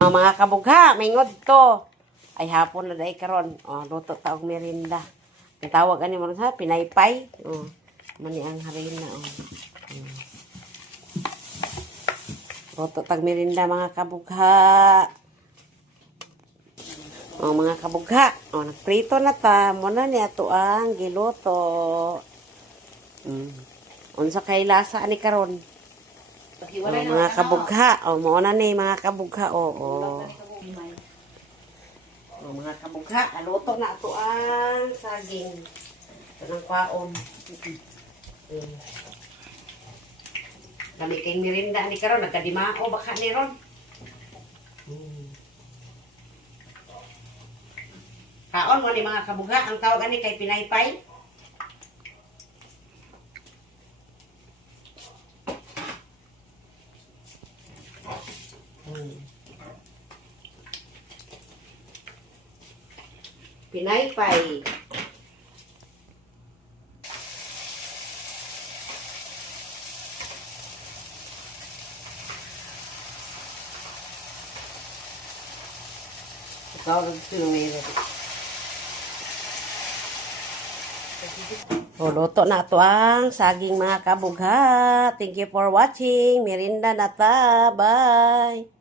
Mga kabugha, may ngod to. Ay hapon na dai karon. Luto ta og merinda. Ang tawag ani mo sa pinaypay. Mani ang harina Luto tag merinda mga kabugha. Mga kabugha. Nagprito na ta. Muna ni ato ang giluto. Unsa kay lasa ani karon? Mga kabugha. Muna ni mga kabugha. Mga kabugha, luto na ito ang saging. Ito ng kwaon. Kami kay merinda ni karon, nagkadimao baka ni ron. Kaon mo ni mga kabugha, ang tawag ani kay pinaypay. Pinaypay. Ikaw nagsilumira. Luto na ito ang saging mga kabugha. Thank you for watching. Merinda na ta. Bye.